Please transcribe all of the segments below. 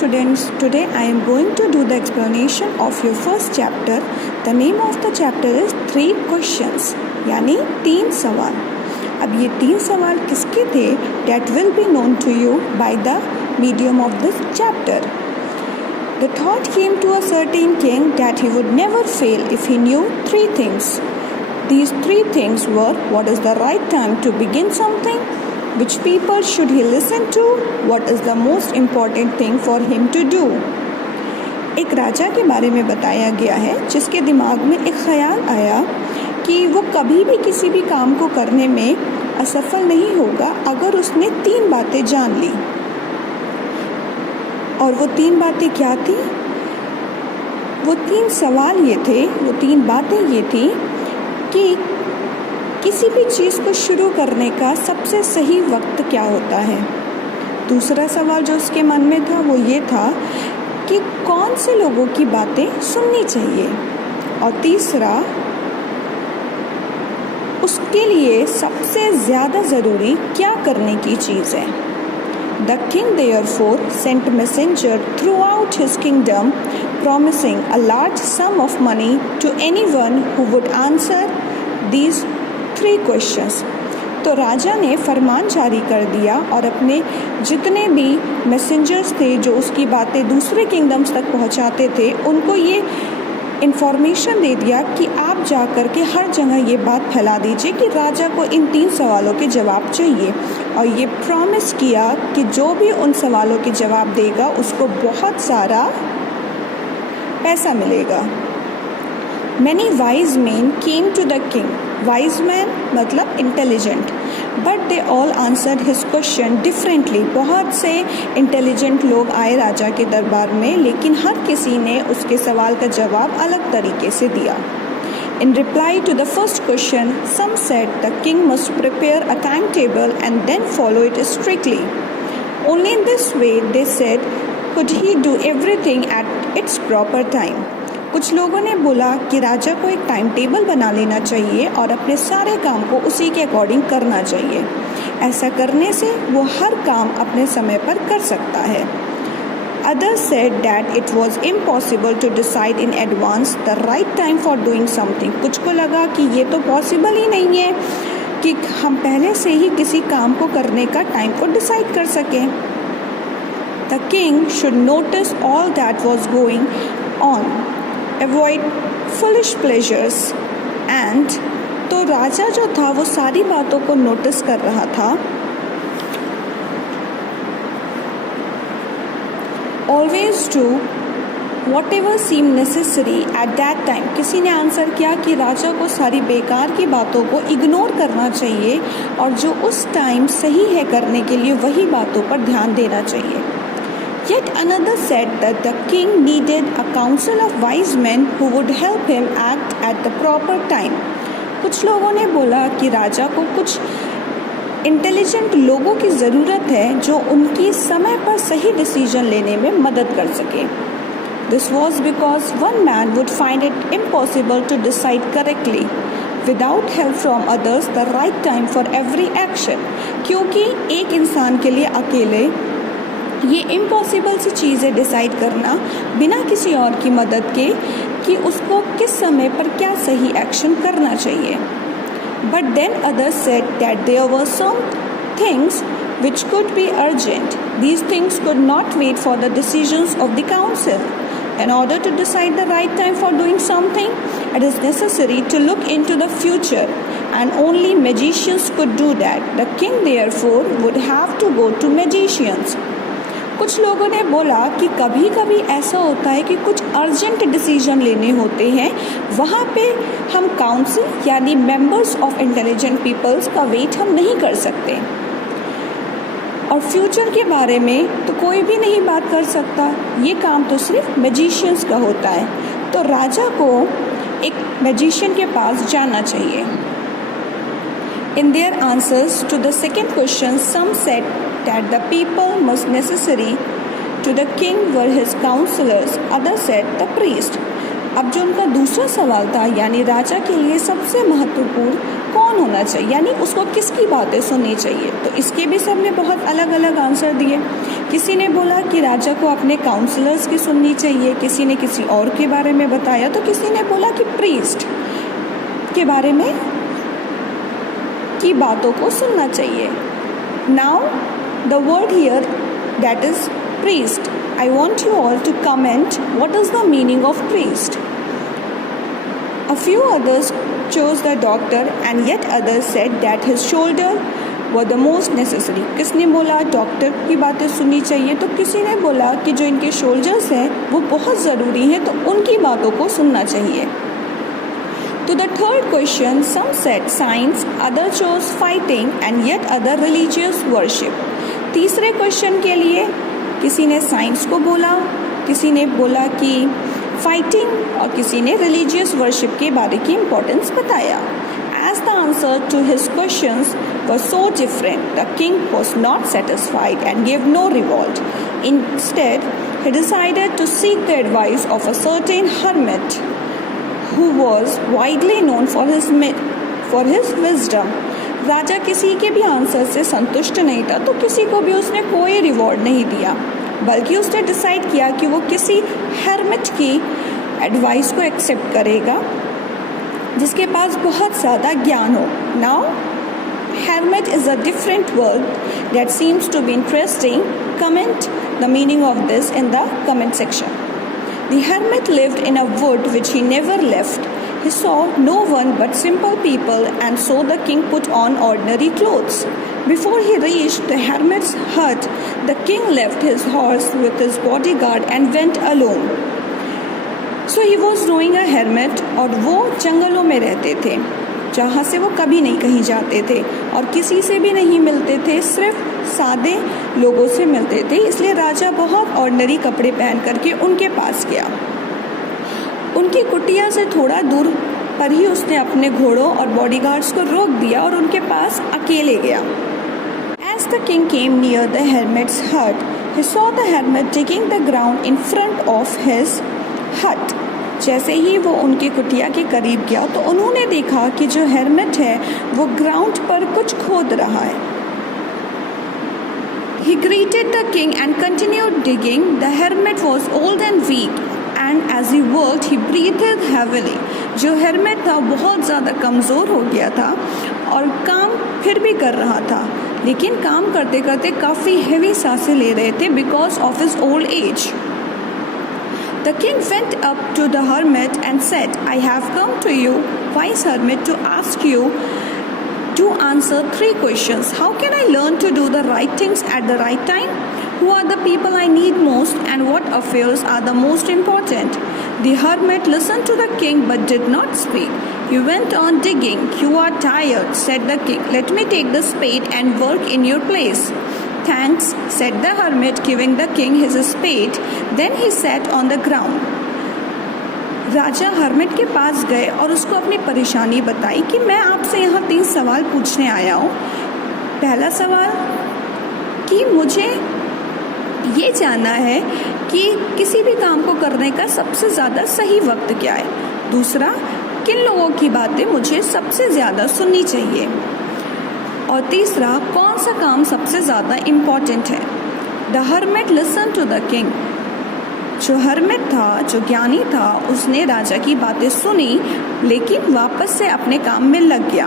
students, today I am going to do the explanation of your first chapter. The name of the chapter is 3 questions यानी 3 सवाल. अब ये 3 सवाल किसके थे? That will be known to you by the medium of this chapter. The thought came to a certain king that he would never fail if he knew 3 things. These 3 things were: what is the right time to begin something, which people should he listen to, what is the most important thing for him to do. एक राजा के बारे में बताया गया है जिसके दिमाग में एक ख्याल आया कि वो कभी भी किसी भी काम को करने में असफल नहीं होगा अगर उसने 3 बातें जान ली. और वो 3 बातें क्या थी? वो 3 सवाल ये थे, वो 3 बातें ये थी कि किसी भी चीज़ को शुरू करने का सबसे सही वक्त क्या होता है. दूसरा सवाल जो उसके मन में था वो ये था कि कौन से लोगों की बातें सुननी चाहिए. और तीसरा, उसके लिए सबसे ज़्यादा ज़रूरी क्या करने की चीज़ है. The king therefore sent messenger throughout his kingdom promising a large sum of money to anyone who would answer these 3 questions. तो राजा ने फरमान जारी कर दिया और अपने जितने भी मैसेंजर्स थे जो उसकी बातें दूसरे किंगडम्स तक पहुंचाते थे उनको ये इन्फॉर्मेशन दे दिया कि आप जा कर के हर जगह ये बात फैला दीजिए कि राजा को इन 3 सवालों के जवाब चाहिए. और ये प्रॉमिस किया कि जो भी उन सवालों के जवाब देगा उसको बहुत सारा पैसा मिलेगा. Many wise men came to the king. Wise men मतलब intelligent. But they all answered his question differently. बहुत से intelligent लोग आए राजा के दरबार में, लेकिन हर किसी ने उसके सवाल का जवाब अलग तरीके से दिया. In reply to the first question, some said the king must prepare a timetable and then follow it strictly. Only in this way, they said, could he do everything at its proper time. कुछ लोगों ने बोला कि राजा को एक time table बना लेना चाहिए और अपने सारे काम को उसी के अकॉर्डिंग करना चाहिए. ऐसा करने से वो हर काम अपने समय पर कर सकता है. Others said that it was impossible to decide in advance the right time for doing something. कुछ को लगा कि ये तो पॉसिबल ही नहीं है कि हम पहले से ही किसी काम को करने का टाइम को डिसाइड कर सकें. The king should notice all that was going on. Avoid foolish pleasures and तो राजा जो था वो सारी बातों को नोटिस कर रहा था. Always do whatever seemed necessary at that time. किसी ने आंसर किया कि राजा को सारी बेकार की बातों को इग्नोर करना चाहिए और जो उस टाइम सही है करने के लिए वही बातों पर ध्यान देना चाहिए. Yet another said that the king needed a council of wise men who would help him act at the proper time. कुछ लोगों ने बोला कि राजा को कुछ इंटेलिजेंट लोगों की ज़रूरत है जो उनकी समय पर सही डिसीजन लेने में मदद कर सके. This was because one man would find it impossible to decide correctly without help from others the right time for every action. क्योंकि एक इंसान के लिए अकेले ये इम्पॉसिबल सी चीज़ें डिसाइड करना बिना किसी और की मदद के कि उसको किस समय पर क्या सही एक्शन करना चाहिए. But then others said that there were some things which could be urgent. These things could not wait for the decisions of the council. In order to decide the right time for doing something, it is necessary to look into the future, and only magicians could do that. The king therefore would have to go to magicians. कुछ लोगों ने बोला कि कभी कभी ऐसा होता है कि कुछ अर्जेंट डिसीजन लेने होते हैं, वहाँ पे हम काउंसिल यानी मेंबर्स ऑफ इंटेलिजेंट पीपल्स का वेट हम नहीं कर सकते. और फ्यूचर के बारे में तो कोई भी नहीं बात कर सकता, ये काम तो सिर्फ मैजिशियंस का होता है. तो राजा को एक मैजिशियन के पास जाना चाहिए. In their answers to the second question, some said that the people most necessary to the king were his counselors. Others said the priest. अब जो उनका दूसरा सवाल था यानी राजा के लिए सबसे महत्वपूर्ण कौन होना चाहिए, यानी उसको किसकी बातें सुननी चाहिए। तो इसके भी सबने बहुत अलग अलग आंसर दिए। किसी ने बोला कि राजा को अपने काउंसलर्स की सुननी चाहिए, किसी ने किसी और के बारे में बताया, तो किसी ने बोला कि प्रीस्ट के बारे में की बातों को सुनना चाहिए। Now the word here that is priest. I want you all to comment what is the meaning of priest. A few others chose the doctor and yet others said that his shoulder were the most necessary. किसने बोला doctor की बातें सुननी चाहिए, तो किसी ने बोला कि जो इनके शोल्डर्स हैं वो बहुत ज़रूरी हैं, तो उनकी बातों को सुनना चाहिए। To the third question, some said science, other chose fighting and yet other religious worship. तीसरे क्वेश्चन के लिए किसी ने साइंस को बोला, किसी ने बोला कि फाइटिंग और किसी ने रिलीजियस वर्शिप के बारे की इम्पोर्टेंस बताया। As the answer to his questions were so different, the king was not satisfied and gave no reward. Instead, he decided to seek the advice of a certain hermit who was widely known for his wisdom. राजा किसी के भी answer से संतुष्ट नहीं था, तो किसी को भी उसने कोई रिवॉर्ड नहीं दिया, बल्कि उसने डिसाइड किया कि वो किसी हेरमिट की एडवाइस को एक्सेप्ट करेगा जिसके पास बहुत ज़्यादा ज्ञान हो। Now hermit is a different word that seems to be interesting. Comment the meaning of this in the comment section. The hermit lived in a wood which he never left. He saw no one but simple people, and so the king put on ordinary clothes. Before he reached the hermit's hut, the king left his horse with his bodyguard and went alone. So he was knowing a hermit, और वो जंगलों में रहते थे जहाँ से वो कभी नहीं कहीं जाते थे और किसी से भी नहीं मिलते थे, सिर्फ सादे लोगों से मिलते थे। इसलिए राजा बहुत ऑर्डिनरी कपड़े पहन करके उनके पास गया। उनकी कुटिया से थोड़ा दूर पर ही उसने अपने घोड़ों और बॉडीगार्ड्स को रोक दिया और उनके पास अकेले गया। As the king came near the hermit's hut, he saw the hermit digging the ground in front of his hut. जैसे ही वो उनकी कुटिया के करीब गया तो उन्होंने देखा कि जो हेरमिट है वो ग्राउंड पर कुछ खोद रहा है। He greeted the king and continued digging. The hermit was old and weak, and as he worked, he breathed heavily. जो हेरमिट था बहुत ज़्यादा कमज़ोर हो गया था और काम फिर भी कर रहा था, लेकिन काम करते करते काफ़ी हेवी सांसें ले रहे थे because of his old age. The king went up to the hermit and said, I have come to you, wise hermit, to ask you to answer 3 questions. How can I learn to do the right things at the right time? Who are the people I need most, and what affairs are the most important? The hermit listened to the king but did not speak. He went on digging. You are tired, said the king. Let me take the spade and work in your place. Thanks, said the hermit, giving the king his spade. Then he sat on the ground. Raja hermit के पास गए और उसको अपनी परेशानी बताई कि मैं आपसे यहाँ 3 सवाल पूछने आया हूँ। पहला सवाल कि मुझे ये जानना है कि किसी भी काम को करने का सबसे ज़्यादा सही वक्त क्या है। दूसरा, किन लोगों की बातें मुझे सबसे ज़्यादा सुननी चाहिए। और तीसरा, कौन सा काम सबसे ज़्यादा इम्पॉर्टेंट है। The hermit listen to the king. जो हर्मिट था, जो ज्ञानी था, उसने राजा की बातें सुनी लेकिन वापस से अपने काम में लग गया।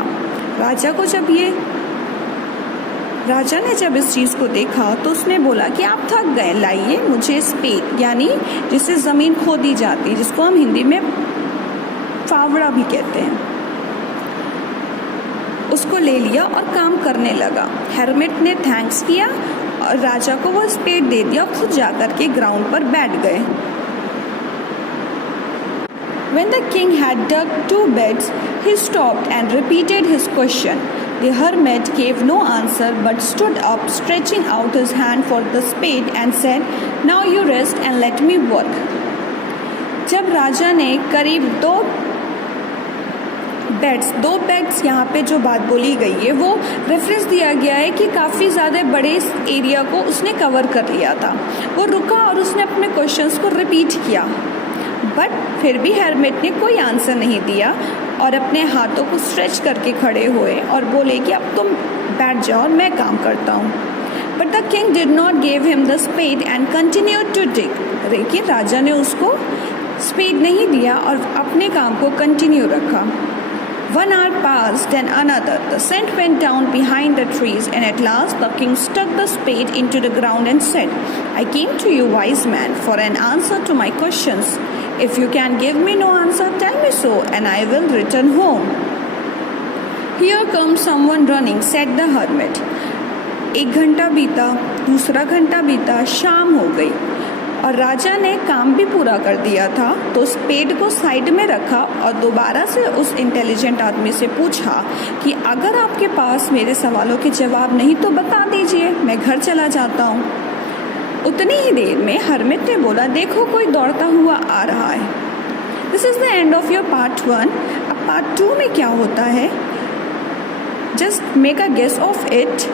राजा ने जब इस चीज़ को देखा तो उसने बोला कि आप थक गए, लाइए मुझे स्पेड, यानी जिससे ज़मीन खोदी जाती है, जिसको हम हिंदी में फावड़ा भी कहते हैं, उसको ले लिया और काम करने लगा। हेरमिट ने थैंक्स किया और राजा को वो स्पेड दे दिया, खुद जाकर के ग्राउंड पर बैठ गए। When the king had dug 2 beds, he stopped and repeated his question. The hermit gave no answer but stood up, stretching out his hand for the spade and said, Now you rest and let me work. जब राजा ने करीब 2 beds यहाँ पे जो बात बोली गई है वो रेफरेंस दिया गया है कि काफ़ी ज़्यादा बड़े एरिया को उसने कवर कर लिया था। वो रुका और उसने अपने क्वेश्चंस को रिपीट किया, बट फिर भी हेरमिट ने कोई आंसर नहीं दिया और अपने हाथों को स्ट्रेच करके खड़े हुए और बोले कि अब तुम बैठ जाओ और मैं काम करता हूँ। But the king did not give him the spade and continued to dig. लेकिन राजा ने उसको स्पेड नहीं दिया और अपने काम को कंटिन्यू रखा। 1 hour passed and another. The scent went down behind the trees, and at last the king stuck the spade into the ground and said, I came to you, wise man, for an answer to my questions. If you can give me no answer, tell me so, and I will return home. Here comes someone running, said the hermit. 1 घंटा बीता, दूसरा घंटा बीता, शाम हो गई और राजा ने काम भी पूरा कर दिया था, तो स्पेड को साइड में रखा और दोबारा से उस इंटेलिजेंट आदमी से पूछा कि अगर आपके पास मेरे सवालों के जवाब नहीं तो बता दीजिए, मैं घर चला जाता हूँ। उतनी ही देर में हर्मिट ने बोला, देखो कोई दौड़ता हुआ आ रहा है। This is the end of your part 1। अब पार्ट 2 में क्या होता है, just make a guess of it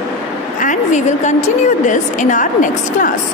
and we will continue this in our next class.